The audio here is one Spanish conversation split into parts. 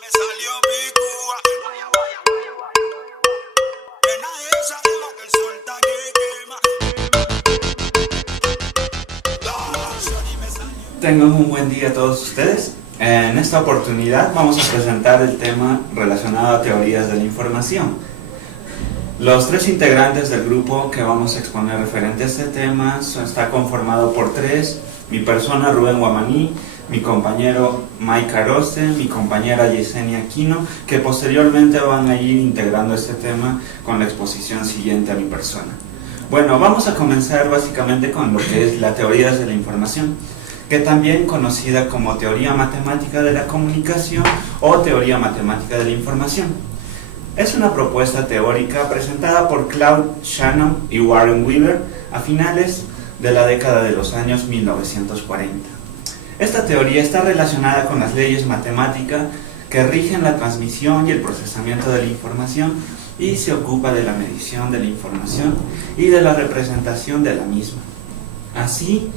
me salió picúa. Nena, esa como que el sol está que quema. Tengan un buen día a todos ustedes. En esta oportunidad vamos a presentar el tema relacionado a teorías de la información. Los tres integrantes del grupo que vamos a exponer referente a este tema está conformado por tres: mi persona Rubén Guamaní, mi compañero Mike Aroste, mi compañera Yesenia Aquino, que posteriormente van a ir integrando este tema con la exposición siguiente a mi persona. Bueno, vamos a comenzar básicamente con lo que es la teoría de la información, que también conocida como teoría matemática de la comunicación o teoría matemática de la información. Es una propuesta teórica presentada por Claude Shannon y Warren Weaver a finales de la década de los años 1940. Esta teoría está relacionada con las leyes matemáticas que rigen la transmisión y el procesamiento de la información y se ocupa de la medición de la información y de la representación de la misma, así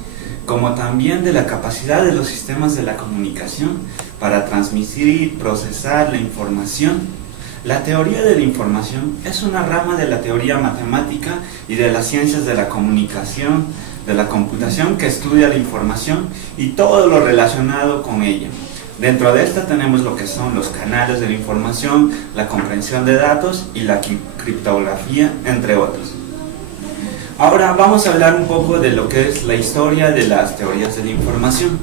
como también de la capacidad de los sistemas de la comunicación para transmitir y procesar la información. La teoría de la información es una rama de la teoría matemática y de las ciencias de la comunicación, de la computación, que estudia la información y todo lo relacionado con ella. Dentro de esta tenemos lo que son los canales de la información, la comprensión de datos y la criptografía, entre otros. Ahora vamos a hablar un poco de lo que es la historia de las teorías de la información.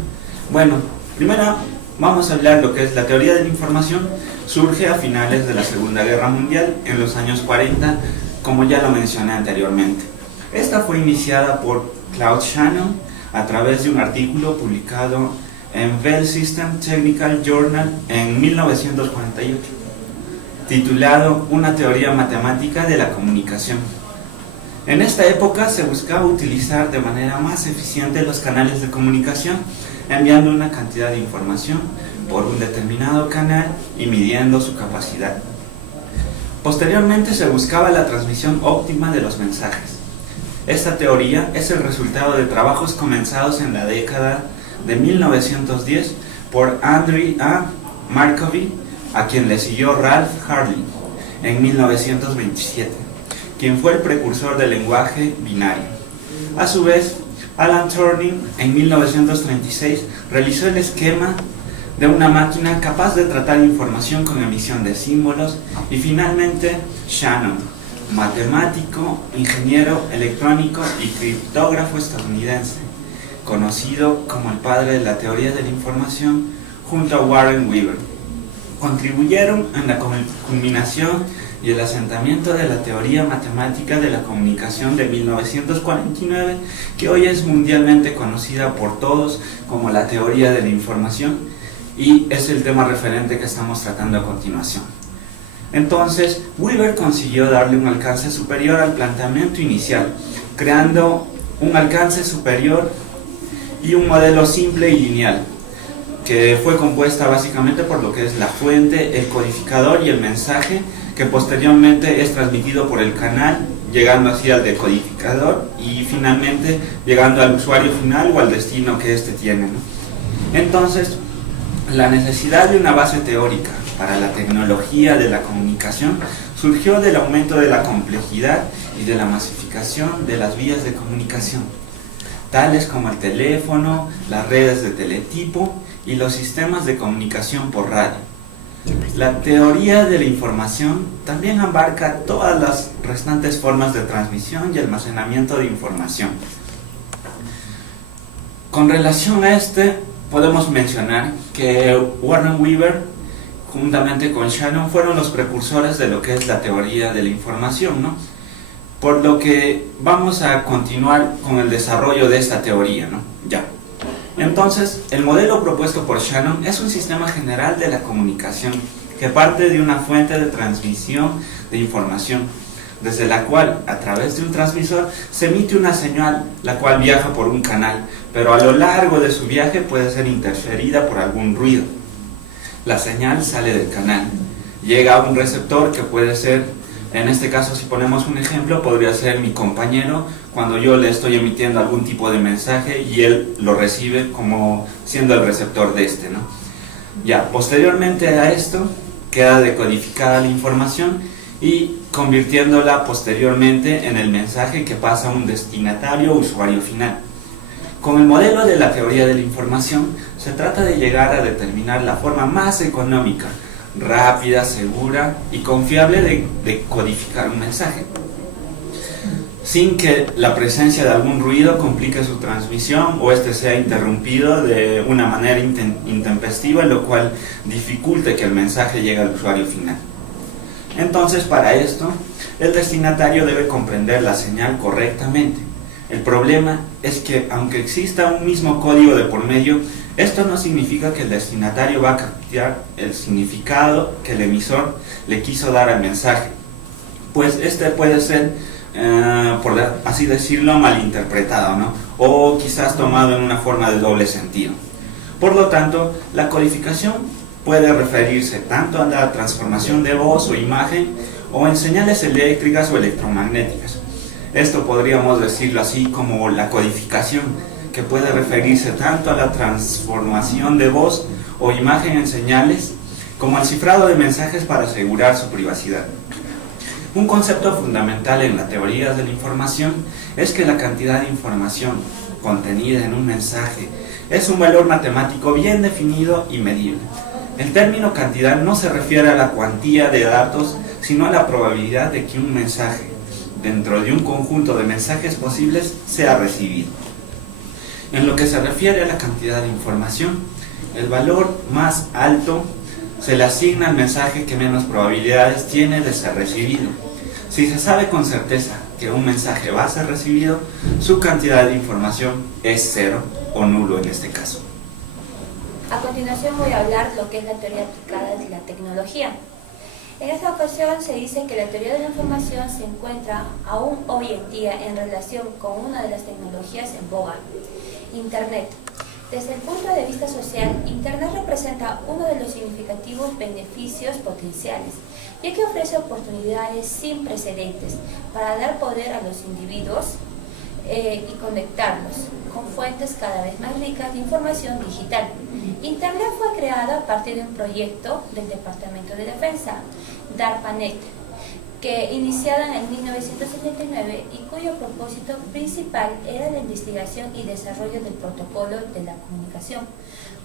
Bueno, primero vamos a hablar de lo que es la teoría de la información. Surge a finales de la Segunda Guerra Mundial, en los años 40, como ya lo mencioné anteriormente. Esta fue iniciada por Claude Shannon a través de un artículo publicado en Bell System Technical Journal en 1948, titulado Una teoría matemática de la comunicación. En esta época se buscaba utilizar de manera más eficiente los canales de comunicación, enviando una cantidad de información por un determinado canal y midiendo su capacidad. Posteriormente se buscaba la transmisión óptima de los mensajes. Esta teoría es el resultado de trabajos comenzados en la década de 1910 por Andrew A. Markovits, a quien le siguió Ralph Hartley en 1927, quien fue el precursor del lenguaje binario. A su vez, Alan Turing en 1936 realizó el esquema de una máquina capaz de tratar información con emisión de símbolos, y finalmente Shannon, matemático, ingeniero electrónico y criptógrafo estadounidense, conocido como el padre de la teoría de la información, junto a Warren Weaver, contribuyeron en la culminación y el asentamiento de la teoría matemática de la comunicación de 1949, que hoy es mundialmente conocida por todos como la teoría de la información, y es el tema referente que estamos tratando a continuación. Entonces, Weaver consiguió darle un alcance superior al planteamiento inicial, creando un alcance superior y un modelo simple y lineal, que fue compuesta básicamente por lo que es la fuente, el codificador y el mensaje, que posteriormente es transmitido por el canal, llegando así al decodificador y finalmente llegando al usuario final o al destino que éste tiene, ¿no? Entonces, la necesidad de una base teórica para la tecnología de la comunicación surgió del aumento de la complejidad y de la masificación de las vías de comunicación, tales como el teléfono, las redes de teletipo y los sistemas de comunicación por radio. La teoría de la información también abarca todas las restantes formas de transmisión y almacenamiento de información. Con relación a podemos mencionar que Warren Weaver, juntamente con Shannon, fueron los precursores de lo que es la teoría de la información, ¿no? Por lo que vamos a continuar con el desarrollo de esta teoría, ¿no? Ya. Entonces, el modelo propuesto por Shannon es un sistema general de la comunicación que parte de una fuente de transmisión de información, desde la cual, a través de un transmisor, se emite una señal, la cual viaja por un canal, pero a lo largo de su viaje puede ser interferida por algún ruido. La señal sale del canal, llega a un receptor que puede ser, en este caso, si ponemos un ejemplo, podría ser mi compañero, cuando yo le estoy emitiendo algún tipo de mensaje y él lo recibe como siendo el receptor de ¿no? Ya, posteriormente a esto queda decodificada la información y convirtiéndola posteriormente en el mensaje que pasa a un destinatario o usuario final. Con el modelo de la teoría de la información se trata de llegar a determinar la forma más económica, rápida, segura y confiable de codificar un mensaje, sin que la presencia de algún ruido complique su transmisión o este sea interrumpido de una manera intempestiva, lo cual dificulte que el mensaje llegue al usuario final. Entonces, para esto, el destinatario debe comprender la señal correctamente. El problema es que, aunque exista un mismo código de por medio, esto no significa que el destinatario va a captar el significado que el emisor le quiso dar al mensaje, pues este puede ser, por así decirlo, malinterpretado, ¿no? O quizás tomado en una forma de doble sentido. Por lo tanto, la codificación puede referirse tanto a la transformación de voz o imagen o en señales eléctricas o electromagnéticas. Esto podríamos decirlo así como la codificación, que puede referirse tanto a la transformación de voz o imagen en señales como al cifrado de mensajes para asegurar su privacidad. Un concepto fundamental en las teorías de la información es que la cantidad de información contenida en un mensaje es un valor matemático bien definido y medible. El término cantidad no se refiere a la cuantía de datos, sino a la probabilidad de que un mensaje, dentro de un conjunto de mensajes posibles, sea recibido. En lo que se refiere a la cantidad de información, el valor más alto se le asigna al mensaje que menos probabilidades tiene de ser recibido. Si se sabe con certeza que un mensaje va a ser recibido, su cantidad de información es cero o nulo en este caso. A continuación voy a hablar lo que es la teoría aplicada de la tecnología. En esta ocasión se dice que la teoría de la información se encuentra aún hoy en día en relación con una de las tecnologías en boga, Internet. Desde el punto de vista social, Internet representa uno de los significativos beneficios potenciales, ya que ofrece oportunidades sin precedentes para dar poder a los individuos y conectarlos con fuentes cada vez más ricas de información digital. Internet fue creada a partir de un proyecto del Departamento de Defensa, DARPANET, que iniciada en 1979 y cuyo propósito principal era la investigación y desarrollo del protocolo de la comunicación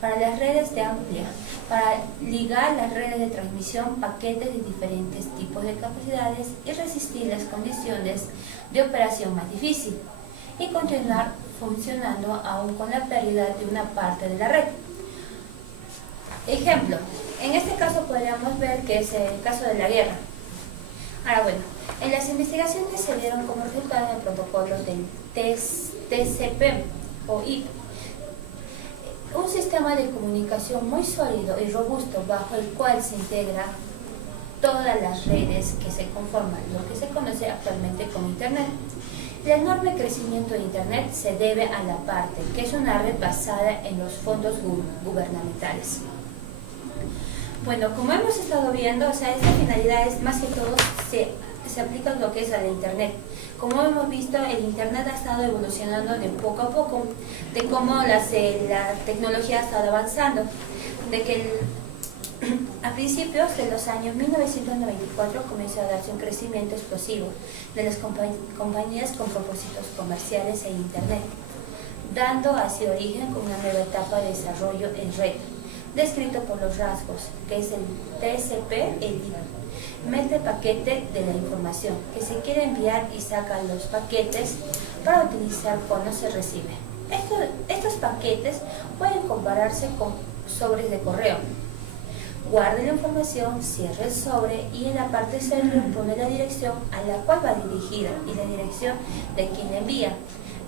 para las redes de amplia, para ligar las redes de transmisión paquetes de diferentes tipos de capacidades y resistir las condiciones de operación más difícil y continuar funcionando aún con la pérdida de una parte de la red. Ejemplo, en este caso podríamos ver que es el caso de la guerra. Ahora bueno, en las investigaciones se dieron como resultado el protocolo del TCP o IP, un sistema de comunicación muy sólido y robusto bajo el cual se integra todas las redes que se conforman, lo que se conoce actualmente como Internet. El enorme crecimiento de Internet se debe a la parte, que es una red basada en los fondos gubernamentales. Bueno, como hemos estado viendo, esta finalidad es más que todo se aplica en lo que es al Internet. Como hemos visto, el Internet ha estado evolucionando de poco a poco, de cómo la tecnología ha estado avanzando, de que a principios de los años 1994 comenzó a darse un crecimiento explosivo de las compañías con propósitos comerciales en Internet, dando así origen con una nueva etapa de desarrollo en red, descrito por los rasgos, que es el TCP, el mete paquete de la información, que se quiere enviar y saca los paquetes para utilizar cuando se recibe. Estos paquetes pueden compararse con sobres de correo. Guarde la información, cierre el sobre y en la parte exterior pone la dirección a la cual va dirigida y la dirección de quien la envía.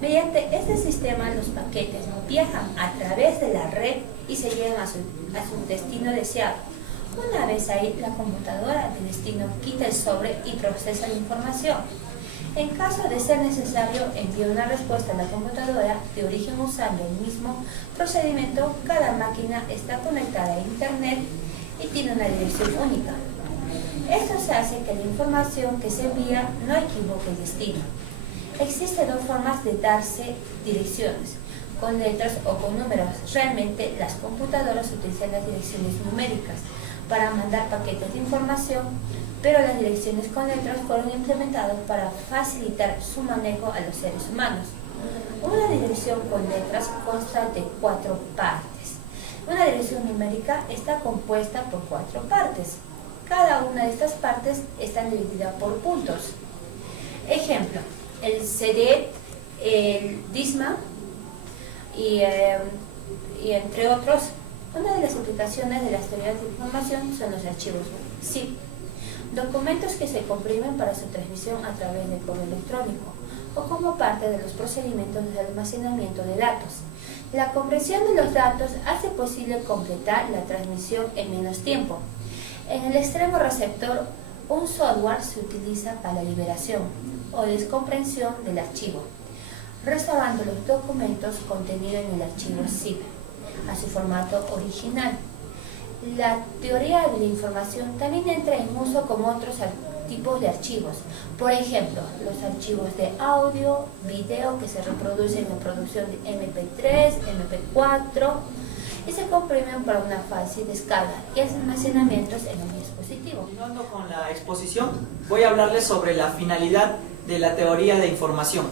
Mediante este sistema los paquetes viajan a través de la red y se llegan a su destino deseado. Una vez ahí, la computadora de destino quita el sobre y procesa la información. En caso de ser necesario, envía una respuesta a la computadora de origen usando el mismo procedimiento. Cada máquina está conectada a Internet y tiene una dirección única. Esto se hace que la información que se envía no equivoque el destino. Existen dos formas de darse direcciones. con letras o con números. Realmente las computadoras utilizan las direcciones numéricas para mandar paquetes de información, pero las direcciones con letras fueron implementadas para facilitar su manejo a los seres humanos. Una dirección con letras consta de 4 partes. Una dirección numérica está compuesta por 4 partes. Cada una de estas partes está dividida por puntos. Ejemplo, el CD, el DISMA y entre otros. Una de las aplicaciones de las teorías de información son los archivos ZIP, documentos que se comprimen para su transmisión a través de correo electrónico o como parte de los procedimientos de almacenamiento de datos. La compresión de los datos hace posible completar la transmisión en menos tiempo. En el extremo receptor, un software se utiliza para la liberación o descomprensión del archivo, restaurando los documentos contenidos en el archivo ZIP a su formato original. La teoría de la información también entra en uso con otros tipos de archivos. Por ejemplo, los archivos de audio, video que se reproducen en producción de MP3, MP4 y se comprimen para una fácil descarga y almacenamientos en un dispositivo. Continuando con la exposición, voy a hablarles sobre la finalidad de la teoría de información.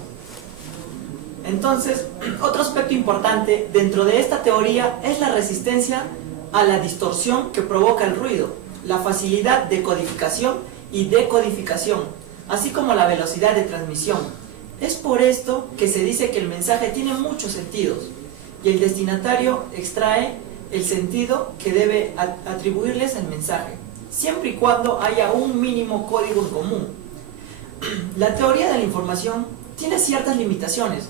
Entonces, otro aspecto importante dentro de esta teoría es la resistencia a la distorsión que provoca el ruido, la facilidad de codificación y decodificación, así como la velocidad de transmisión. Es por esto que se dice que el mensaje tiene muchos sentidos y el destinatario extrae el sentido que debe atribuirles al mensaje, siempre y cuando haya un mínimo código en común. La teoría de la información tiene ciertas limitaciones,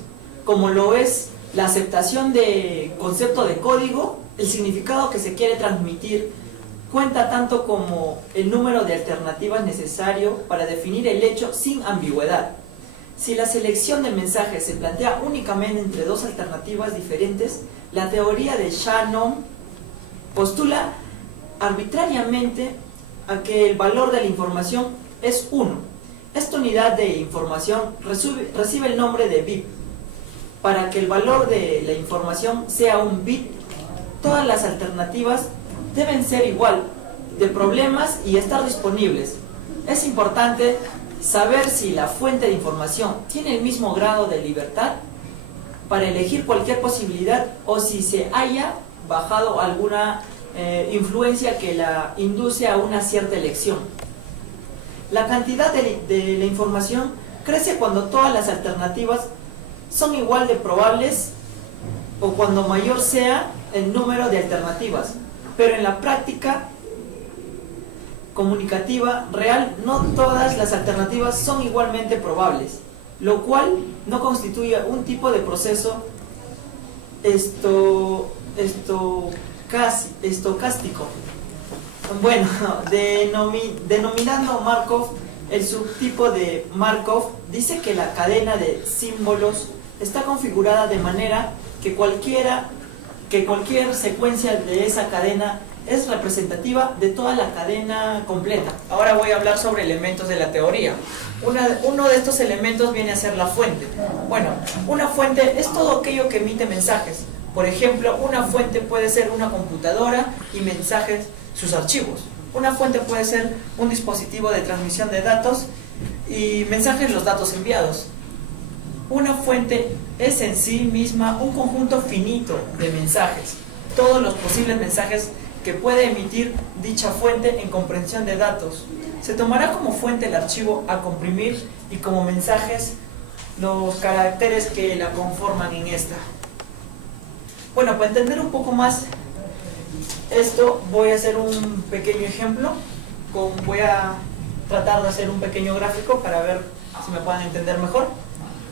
como lo es la aceptación de concepto de código, el significado que se quiere transmitir cuenta tanto como el número de alternativas necesario para definir el hecho sin ambigüedad. Si la selección del mensaje se plantea únicamente entre 2 alternativas diferentes, la teoría de Shannon postula arbitrariamente a que el valor de la información es 1. Esta unidad de información recibe el nombre de bit. Para que el valor de la información sea un bit, todas las alternativas deben ser igual de problemas y estar disponibles. Es importante saber si la fuente de información tiene el mismo grado de libertad para elegir cualquier posibilidad o si se haya bajado alguna influencia que la induce a una cierta elección. La cantidad de la información crece cuando todas las alternativas son igual de probables o cuando mayor sea el número de alternativas, pero en la práctica comunicativa real no todas las alternativas son igualmente probables, lo cual no constituye un tipo de proceso estocástico. Bueno, denominando Markov, el subtipo de Markov dice que la cadena de símbolos está configurada de manera que cualquier secuencia de esa cadena es representativa de toda la cadena completa. Ahora voy a hablar sobre elementos de la teoría. Uno de estos elementos viene a ser la fuente. Bueno, una fuente es todo aquello que emite mensajes. Por ejemplo, una fuente puede ser una computadora y mensajes, sus archivos. Una fuente puede ser un dispositivo de transmisión de datos y mensajes, los datos enviados. Una fuente es en sí misma un conjunto finito de mensajes, todos los posibles mensajes que puede emitir dicha fuente en comprensión de datos. Se tomará como fuente el archivo a comprimir y como mensajes los caracteres que la conforman en esta. Bueno, para entender un poco más esto, voy a hacer un pequeño ejemplo. Voy a tratar de hacer un pequeño gráfico para ver si me pueden entender mejor.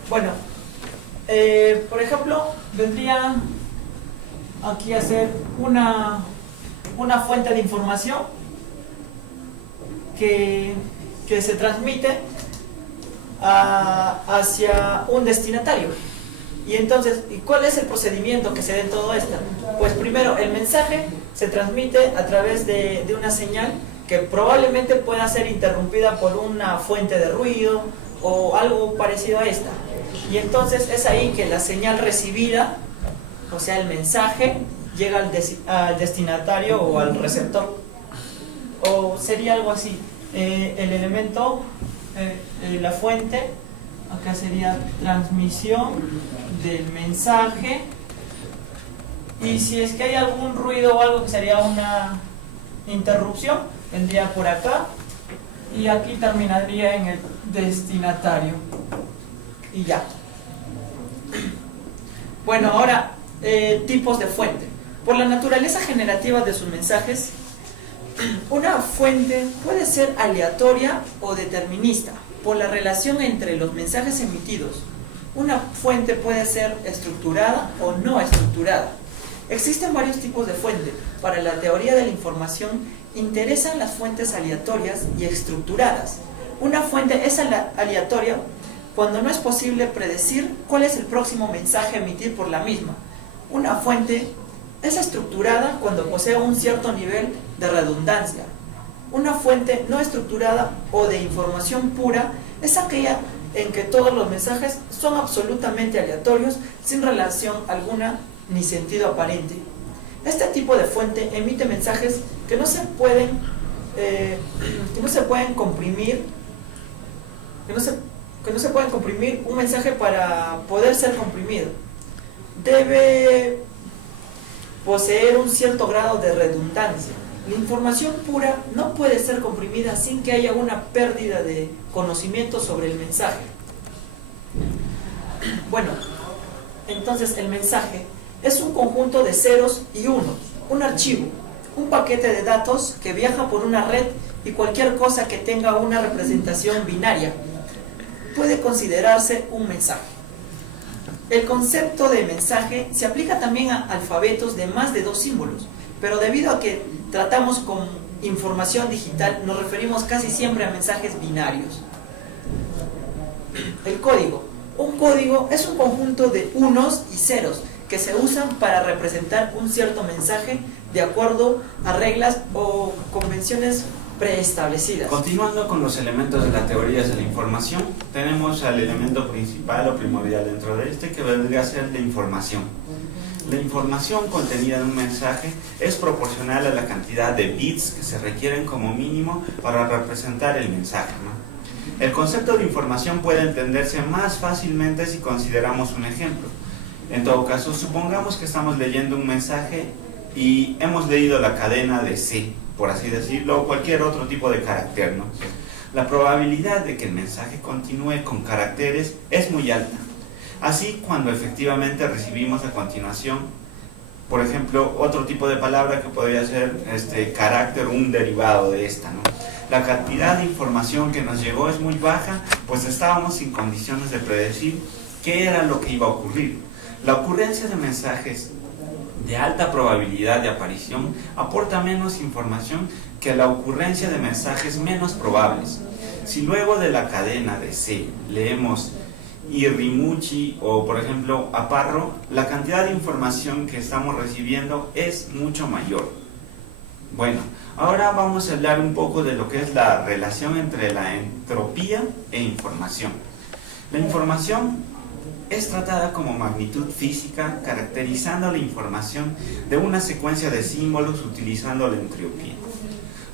Bueno, por ejemplo, vendría aquí a hacer una fuente de información que se transmite hacia un destinatario. Y entonces, ¿cuál es el procedimiento que se da en todo esto? Pues primero, el mensaje se transmite a través de una señal que probablemente pueda ser interrumpida por una fuente de ruido o algo parecido a esta. Y entonces es ahí que la señal recibida o sea, el mensaje llega al destinatario o al receptor, o sería algo así. El elemento, la fuente, acá sería transmisión del mensaje, y si es que hay algún ruido o algo que sería una interrupción, vendría por acá y aquí terminaría en el destinatario y ya. Bueno, ahora tipos de fuente. Por la naturaleza generativa de sus mensajes, una fuente puede ser aleatoria o determinista por la relación entre los mensajes emitidos. Una fuente puede ser estructurada o no estructurada. Existen varios tipos de fuente. Para la teoría de la información interesan las fuentes aleatorias y estructuradas. Una fuente es aleatoria cuando no es posible predecir cuál es el próximo mensaje a emitir por la misma. Una fuente es estructurada cuando posee un cierto nivel de redundancia. Una fuente no estructurada o de información pura es aquella en que todos los mensajes son absolutamente aleatorios, sin relación alguna ni sentido aparente. Este tipo de fuente emite mensajes que no se pueden comprimir, que no se pueden comprimir un mensaje para poder ser comprimido. Debe poseer un cierto grado de redundancia. La información pura no puede ser comprimida sin que haya una pérdida de conocimiento sobre el mensaje. Bueno, entonces el mensaje es un conjunto de ceros y unos, un archivo, un paquete de datos que viaja por una red, y cualquier cosa que tenga una representación binaria puede considerarse un mensaje. El concepto de mensaje se aplica también a alfabetos de más de 2 símbolos, pero debido a que tratamos con información digital, nos referimos casi siempre a mensajes binarios. El código. Un código es un conjunto de unos y ceros que se usan para representar un cierto mensaje de acuerdo a reglas o convenciones preestablecidas. Continuando con los elementos de las teorías de la información, tenemos al elemento principal o primordial dentro de este, que vendría a ser la información. La información contenida en un mensaje es proporcional a la cantidad de bits que se requieren como mínimo para representar el mensaje, ¿no? El concepto de información puede entenderse más fácilmente si consideramos un ejemplo. En todo caso, supongamos que estamos leyendo un mensaje y hemos leído la cadena de C, por así decirlo, o cualquier otro tipo de carácter, ¿no? La probabilidad de que el mensaje continúe con caracteres es muy alta. Así, cuando efectivamente recibimos a continuación, por ejemplo, otro tipo de palabra que podría ser carácter, un derivado de esta, ¿no? La cantidad de información que nos llegó es muy baja, pues estábamos sin condiciones de predecir qué era lo que iba a ocurrir. La ocurrencia de mensajes de alta probabilidad de aparición aporta menos información que la ocurrencia de mensajes menos probables. Si luego de la cadena de C leemos Irrimuchi o por ejemplo Aparro, la cantidad de información que estamos recibiendo es mucho mayor. Bueno, ahora vamos a hablar un poco de lo que es la relación entre la entropía e información. La información es tratada como magnitud física, caracterizando la información de una secuencia de símbolos utilizando la entropía.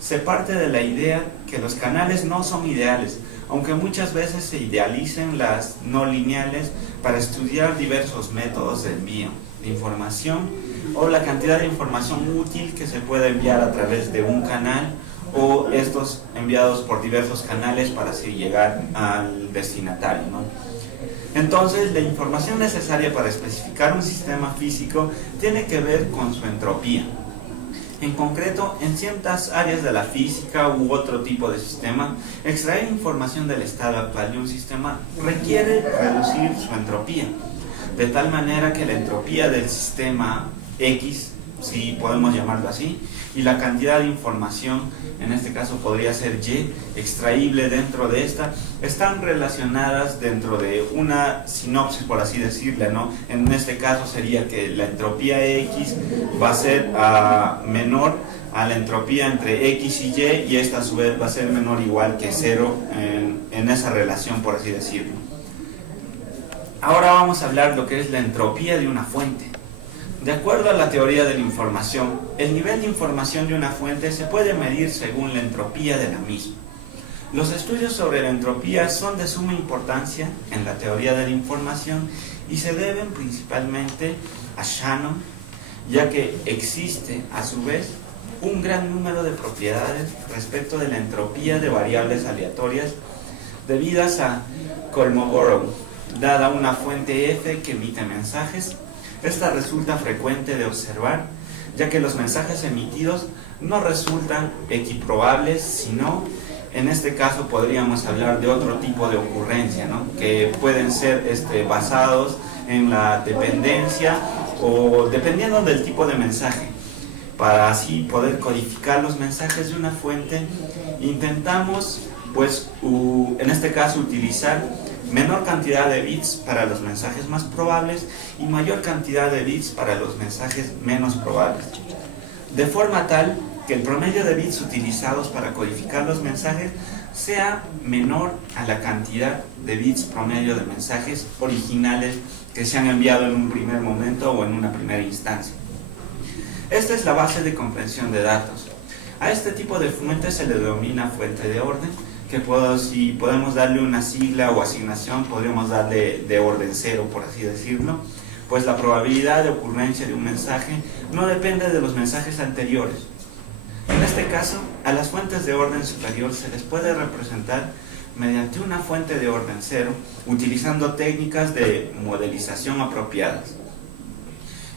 Se parte de la idea que los canales no son ideales, aunque muchas veces se idealicen las no lineales para estudiar diversos métodos de envío de información o la cantidad de información útil que se puede enviar a través de un canal o estos enviados por diversos canales para así llegar al destinatario, ¿no? Entonces, la información necesaria para especificar un sistema físico tiene que ver con su entropía. En concreto, en ciertas áreas de la física u otro tipo de sistema, extraer información del estado actual de un sistema requiere reducir su entropía, de tal manera que la entropía del sistema X, si podemos llamarlo así, y la cantidad de información, en este caso podría ser Y, extraíble dentro de esta, están relacionadas dentro de una sinopsis, por así decirla, ¿no? En este caso sería que la entropía X va a ser menor a la entropía entre X y Y esta a su vez va a ser menor o igual que 0 en esa relación, por así decirlo. Ahora vamos a hablar de lo que es la entropía de una fuente. De acuerdo a la teoría de la información, el nivel de información de una fuente se puede medir según la entropía de la misma. Los estudios sobre la entropía son de suma importancia en la teoría de la información y se deben principalmente a Shannon, ya que existe a su vez un gran número de propiedades respecto de la entropía de variables aleatorias debidas a Kolmogorov, dada una fuente F que emite mensajes. Esta resulta frecuente de observar, ya que los mensajes emitidos no resultan equiprobables, sino, en este caso podríamos hablar de otro tipo de ocurrencia, ¿no? Que pueden ser basados en la dependencia o dependiendo del tipo de mensaje. Para así poder codificar los mensajes de una fuente, intentamos, pues, en este caso utilizar menor cantidad de bits para los mensajes más probables y mayor cantidad de bits para los mensajes menos probables, de forma tal que el promedio de bits utilizados para codificar los mensajes sea menor a la cantidad de bits promedio de mensajes originales que se han enviado en un primer momento o en una primera instancia. Esta es la base de comprensión de datos. A este tipo de fuente se le denomina fuente de orden, que si podemos darle una sigla o asignación, podríamos darle de orden cero, por así decirlo, pues la probabilidad de ocurrencia de un mensaje no depende de los mensajes anteriores. En este caso, a las fuentes de orden superior se les puede representar mediante una fuente de orden cero, utilizando técnicas de modelización apropiadas.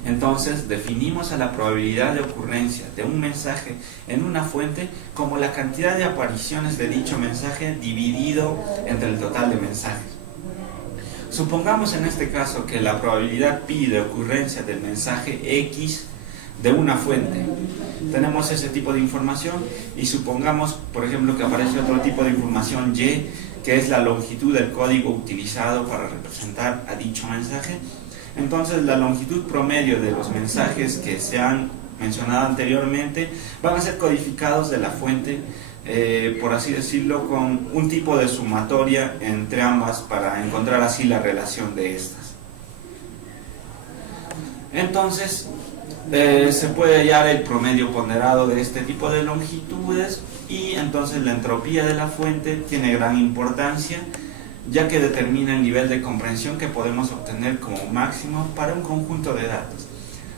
Entonces, definimos a la probabilidad de ocurrencia de un mensaje en una fuente como la cantidad de apariciones de dicho mensaje dividido entre el total de mensajes. Supongamos en este caso que la probabilidad pi de ocurrencia del mensaje X de una fuente. Tenemos ese tipo de información y supongamos, por ejemplo, que aparece otro tipo de información Y, que es la longitud del código utilizado para representar a dicho mensaje. Entonces la longitud promedio de los mensajes que se han mencionado anteriormente van a ser codificados de la fuente, por así decirlo, con un tipo de sumatoria entre ambas para encontrar así la relación de estas. Entonces se puede hallar el promedio ponderado de este tipo de longitudes y entonces la entropía de la fuente tiene gran importancia, ya que determina el nivel de comprensión que podemos obtener como máximo para un conjunto de datos.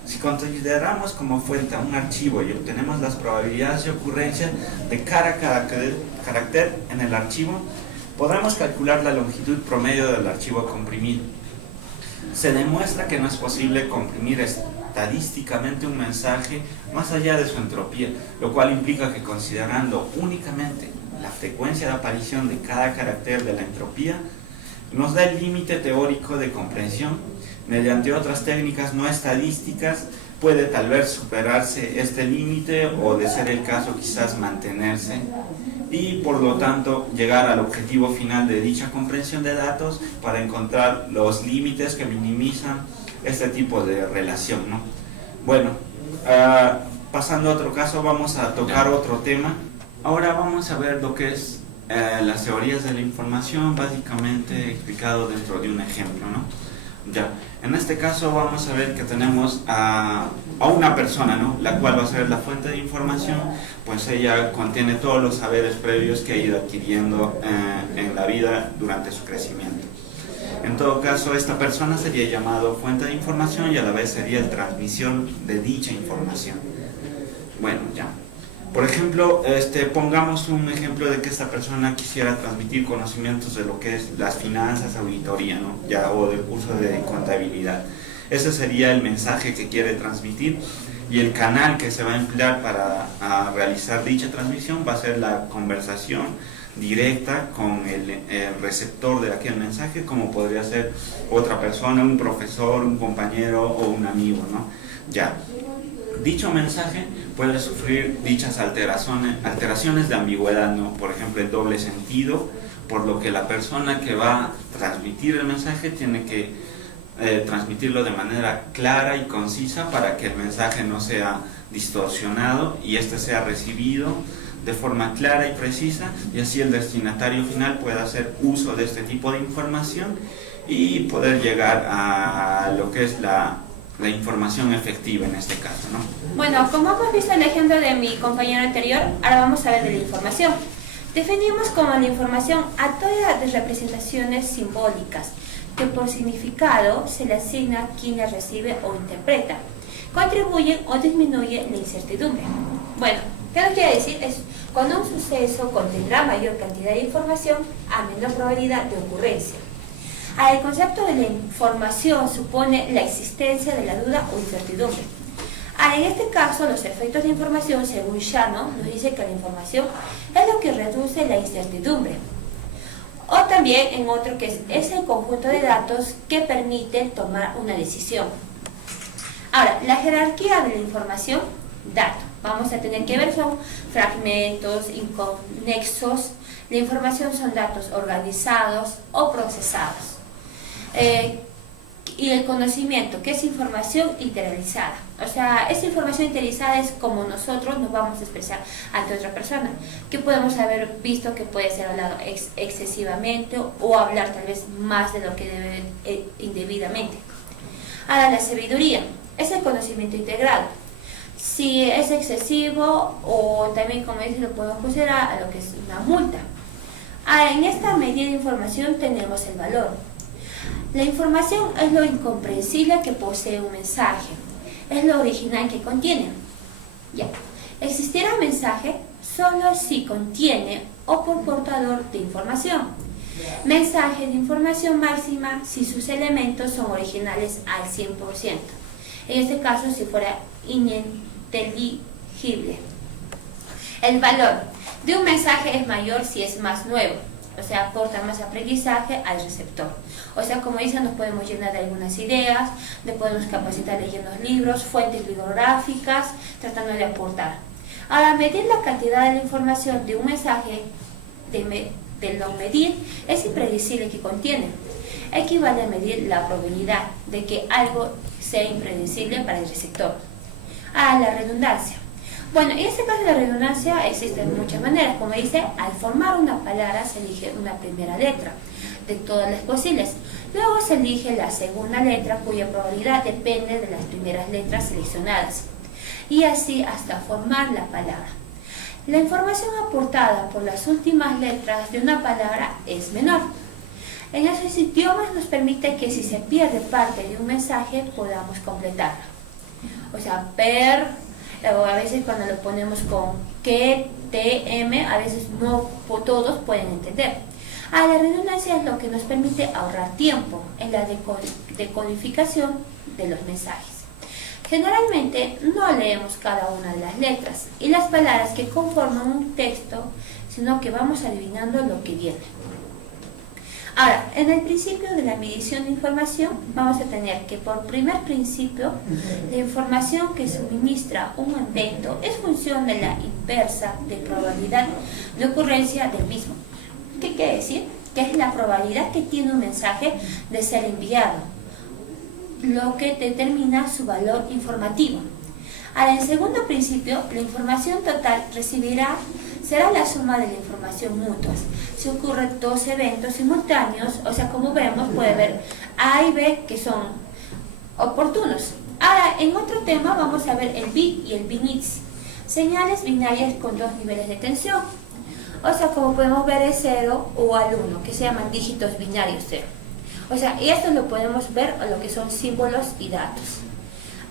Si consideramos como fuente un archivo y obtenemos las probabilidades de ocurrencia de cada carácter en el archivo, podremos calcular la longitud promedio del archivo a comprimir. Se demuestra que no es posible comprimir estadísticamente un mensaje más allá de su entropía, lo cual implica que considerando únicamente la frecuencia de aparición de cada carácter de la entropía, nos da el límite teórico de comprensión. Mediante otras técnicas no estadísticas puede tal vez superarse este límite o, de ser el caso, quizás mantenerse y por lo tanto llegar al objetivo final de dicha comprensión de datos para encontrar los límites que minimizan este tipo de relación, ¿no? Bueno, pasando a otro caso, vamos a tocar otro tema. Ahora vamos a ver lo que es las teorías de la información, básicamente explicado dentro de un ejemplo, ¿no? Ya, en este caso vamos a ver que tenemos a una persona, ¿no? La cual va a ser la fuente de información, pues ella contiene todos los saberes previos que ha ido adquiriendo en la vida durante su crecimiento. En todo caso, esta persona sería llamado fuente de información y a la vez sería el transmisor de dicha información. Bueno, ya. Por ejemplo, pongamos un ejemplo de que esta persona quisiera transmitir conocimientos de lo que es las finanzas, auditoría, ¿no? Ya, o del curso de contabilidad. Ese sería el mensaje que quiere transmitir y el canal que se va a emplear para realizar dicha transmisión va a ser la conversación directa con el receptor de aquel mensaje, como podría ser otra persona, un profesor, un compañero o un amigo, ¿no? Ya. Dicho mensaje puede sufrir dichas alteraciones de ambigüedad, ¿no? Por ejemplo, el doble sentido, por lo que la persona que va a transmitir el mensaje tiene que transmitirlo de manera clara y concisa para que el mensaje no sea distorsionado y este sea recibido de forma clara y precisa, y así el destinatario final pueda hacer uso de este tipo de información y poder llegar a lo que es la la información efectiva en este caso, ¿no? Bueno, como hemos visto el ejemplo de mi compañero anterior, ahora vamos a ver de la información. Definimos como la información a todas las representaciones simbólicas que por significado se le asigna a quien la recibe o interpreta, contribuyen o disminuyen la incertidumbre. Bueno, ¿qué nos quiere decir? Es cuando un suceso contendrá mayor cantidad de información a menor probabilidad de ocurrencia. El concepto de la información supone la existencia de la duda o incertidumbre. En este caso, los efectos de información, según Shannon, nos dice que la información es lo que reduce la incertidumbre. O también en otro que es el conjunto de datos que permiten tomar una decisión. Ahora, la jerarquía de la información, datos. Vamos a tener que ver, son fragmentos, inconexos. La información son datos organizados o procesados. Y el conocimiento, que es información interiorizada. O sea, esa información interiorizada es como nosotros nos vamos a expresar ante otra persona, que podemos haber visto que puede ser hablado excesivamente o hablar tal vez más de lo que debe indebidamente. Ahora, la sabiduría es el conocimiento integrado. Si es excesivo o también, como dice, lo podemos considerar a lo que es una multa. En esta medida de información tenemos el valor. La información es lo incomprensible que posee un mensaje, es lo original que contiene. Ya. Existirá un mensaje solo si contiene o por portador de información. Mensaje de información máxima si sus elementos son originales al 100%. En este caso, si fuera ininteligible. El valor de un mensaje es mayor si es más nuevo. O sea, aporta más aprendizaje al receptor. O sea, como dicen, nos podemos llenar de algunas ideas, nos podemos capacitar leyendo libros, fuentes bibliográficas, tratando de aportar. Ahora, medir la cantidad de la información de un mensaje, de no medir, es impredecible que contiene. Equivale a medir la probabilidad de que algo sea impredecible para el receptor. La redundancia. Bueno, en este caso de la redundancia existen muchas maneras. Como dice, al formar una palabra se elige una primera letra de todas las posibles. Luego se elige la segunda letra cuya probabilidad depende de las primeras letras seleccionadas. Y así hasta formar la palabra. La información aportada por las últimas letras de una palabra es menor. En esos idiomas nos permite que si se pierde parte de un mensaje podamos completarlo. O sea, o a veces cuando lo ponemos con que, TM, a veces no todos pueden entender. La redundancia es lo que nos permite ahorrar tiempo en la decodificación de los mensajes. Generalmente no leemos cada una de las letras y las palabras que conforman un texto, sino que vamos adivinando lo que viene. Ahora, en el principio de la medición de información, vamos a tener que por primer principio, la información que suministra un evento es función de la inversa de probabilidad de ocurrencia del mismo. ¿Qué quiere decir? Que es la probabilidad que tiene un mensaje de ser enviado, lo que determina su valor informativo. Ahora, en segundo principio, la información total será la suma de la información mutuas. Si ocurren dos eventos simultáneos, o sea, como vemos, puede haber A y B que son oportunos. Ahora, en otro tema vamos a ver el bit y el binits, señales binarias con dos niveles de tensión. O sea, como podemos ver es 0 o al 1, que se llaman dígitos binarios 0. O sea, y esto lo podemos ver a lo que son símbolos y datos.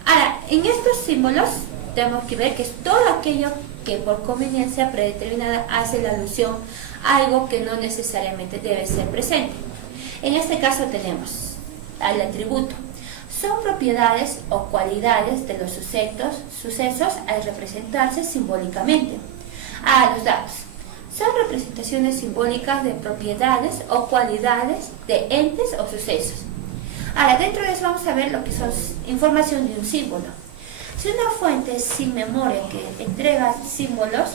Ahora, en estos símbolos tenemos que ver que es todo aquello que por conveniencia predeterminada hace la alusión a algo que no necesariamente debe ser presente. En este caso tenemos al atributo. Son propiedades o cualidades de los sucesos al representarse simbólicamente. Los datos. Son representaciones simbólicas de propiedades o cualidades de entes o sucesos. Ahora, dentro de eso vamos a ver lo que son información de un símbolo. Si una fuente sin memoria que entrega símbolos,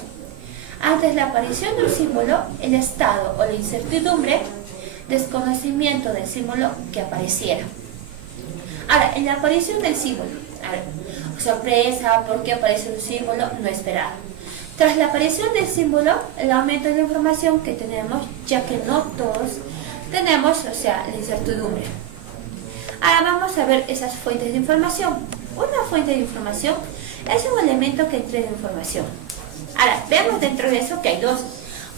antes de la aparición de un símbolo, el estado o la incertidumbre, desconocimiento del símbolo que apareciera. Ahora, en la aparición del símbolo, sorpresa, ¿por qué aparece un símbolo no esperado? Tras la aparición del símbolo, el aumento de la información que tenemos, ya que no todos tenemos, o sea, la incertidumbre. Ahora vamos a ver esas fuentes de información. Una fuente de información es un elemento que entrega información. Ahora, vemos dentro de eso que hay dos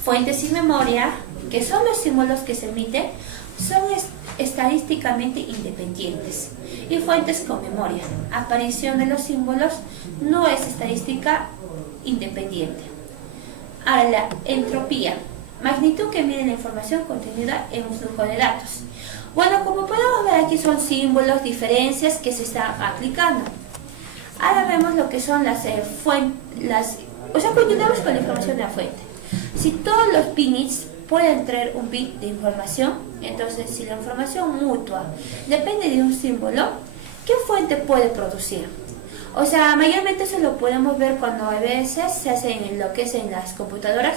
fuentes sin memoria, que son los símbolos que se emiten, son estadísticamente independientes, y fuentes con memoria. Aparición de los símbolos no es estadística independiente. Ahora, la entropía, magnitud que mide la información contenida en un flujo de datos. Bueno, como podemos ver aquí son símbolos, diferencias que se están aplicando. Ahora vemos lo que son las fuentes, continuamos con la información de la fuente. Si todos los bits pueden traer un bit de información, entonces si la información mutua depende de un símbolo, ¿qué fuente puede producir? Mayormente eso lo podemos ver cuando a veces se hace en lo que es en las computadoras.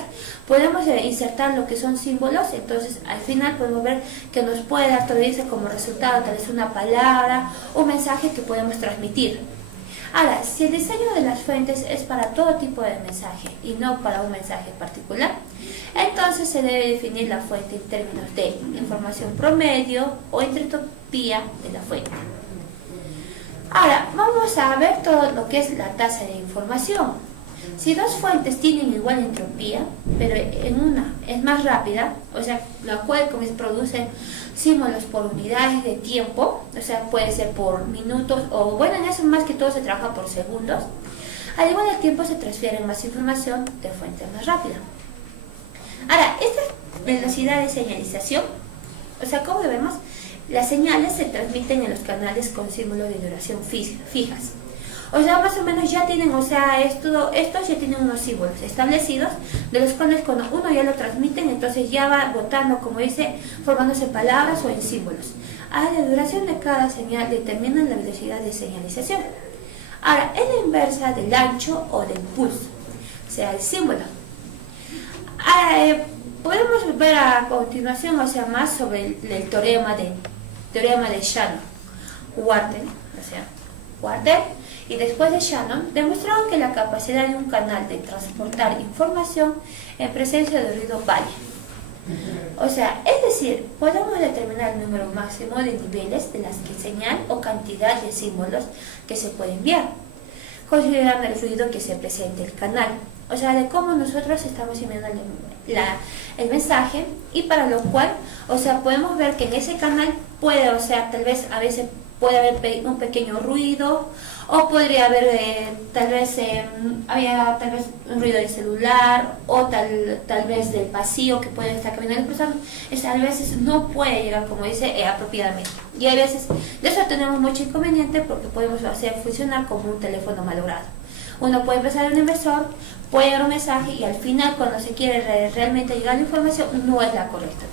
Podemos insertar lo que son símbolos, entonces al final podemos ver que nos puede dar todavía como resultado tal vez una palabra, un mensaje que podemos transmitir. Ahora, si el diseño de las fuentes es para todo tipo de mensaje y no para un mensaje particular, entonces se debe definir la fuente en términos de información promedio o entropía de la fuente. Ahora, vamos a ver todo lo que es la tasa de información. Si dos fuentes tienen igual entropía, pero en una es más rápida, la cual como se producen símbolos por unidades de tiempo, puede ser por minutos, en eso más que todo se trabaja por segundos. Al igual del tiempo se transfiere más información de fuente más rápida. Ahora, esta velocidad de señalización, como lo vemos, las señales se transmiten en los canales con símbolos de duración fijas. Más o menos ya tienen, estos ya tienen unos símbolos establecidos, de los cuales cuando uno ya lo transmiten, entonces ya va botando, como dice, formándose palabras o en símbolos. Ahora, la duración de cada señal determina la velocidad de señalización. Ahora, es la inversa del ancho o del pulso, el símbolo. Ahora, podemos ver a continuación, más sobre el teorema de Shannon-Wardell, y después de Shannon, demostraron que la capacidad de un canal de transportar información en presencia de ruido vale. Es decir, podemos determinar el número máximo de niveles de las que señal o cantidad de símbolos que se puede enviar, considerando el ruido que se presenta en el canal. De cómo nosotros estamos enviando el mensaje, y para lo cual, podemos ver que en ese canal puede, tal vez a veces puede haber un pequeño ruido, o podría haber había un ruido del celular, o tal vez del pasillo que puede estar caminando el persona. A veces no puede llegar, como dice, apropiadamente. Y a veces de eso tenemos mucho inconveniente, porque podemos hacer funcionar como un teléfono malogrado. Uno puede empezar un inversor, puede llegar un mensaje, y al final, cuando se quiere realmente llegar a la información, no es la correcta.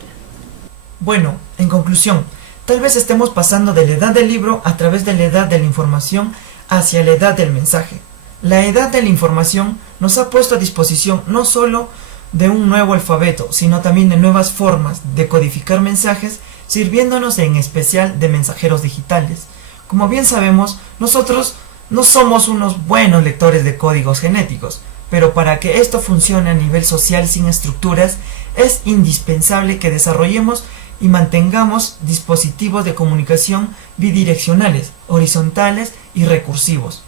Bueno, en conclusión, tal vez estemos pasando de la edad del libro a través de la edad de la información hacia la edad del mensaje. La edad de la información nos ha puesto a disposición no solo de un nuevo alfabeto, sino también de nuevas formas de codificar mensajes, sirviéndonos en especial de mensajeros digitales. Como bien sabemos, nosotros no somos unos buenos lectores de códigos genéticos, pero para que esto funcione a nivel social sin estructuras, es indispensable que desarrollemos y mantengamos dispositivos de comunicación bidireccionales, horizontales y recursivos.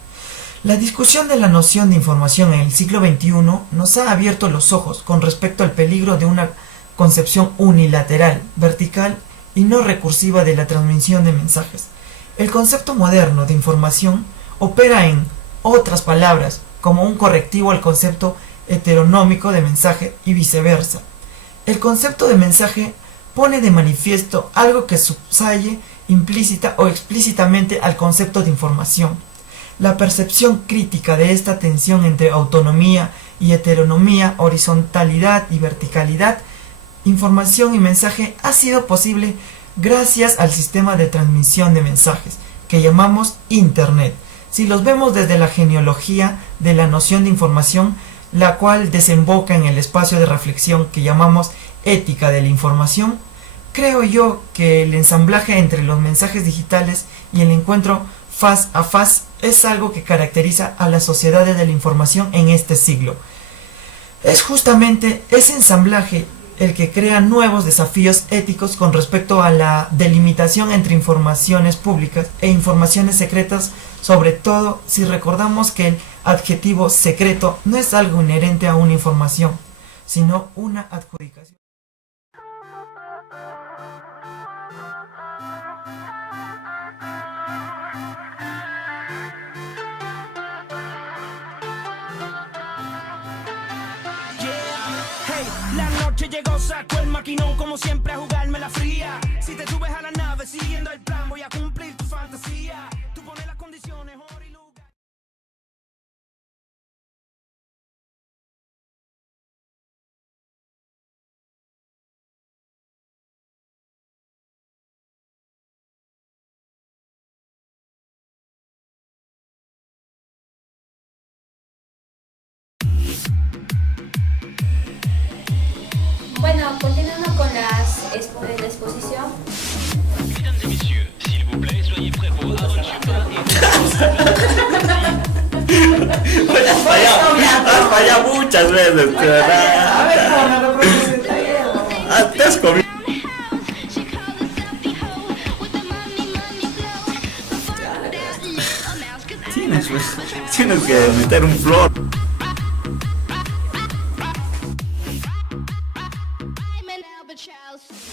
La discusión de la noción de información en el siglo XXI nos ha abierto los ojos con respecto al peligro de una concepción unilateral, vertical y no recursiva de la transmisión de mensajes. El concepto moderno de información opera en otras palabras como un correctivo al concepto heteronómico de mensaje y viceversa. El concepto de mensaje pone de manifiesto algo que subyace implícita o explícitamente al concepto de información. La percepción crítica de esta tensión entre autonomía y heteronomía, horizontalidad y verticalidad, información y mensaje ha sido posible gracias al sistema de transmisión de mensajes que llamamos Internet. Si los vemos desde la genealogía de la noción de información, la cual desemboca en el espacio de reflexión que llamamos ética de la información, creo yo que el ensamblaje entre los mensajes digitales y el encuentro faz a faz es algo que caracteriza a las sociedades de la información en este siglo. Es justamente ese ensamblaje el que crea nuevos desafíos éticos con respecto a la delimitación entre informaciones públicas e informaciones secretas, sobre todo si recordamos que el adjetivo secreto no es algo inherente a una información, sino una adjudicación. La noche llegó, sacó el maquinón como siempre a jugarme la fría. Si te subes a la nave siguiendo el plan, voy a cumplir tu fantasía. Tú pones las condiciones, hora y lugar. Bueno, continuando con la exposición. Mesdames et messieurs, s'il vous plaît, soyez prêts pour Harold Schubert et Has fallado muchas veces. A ver cómo me reproduce, está bien. Te has comido. Tienes que meter un flor. I'm an albatross.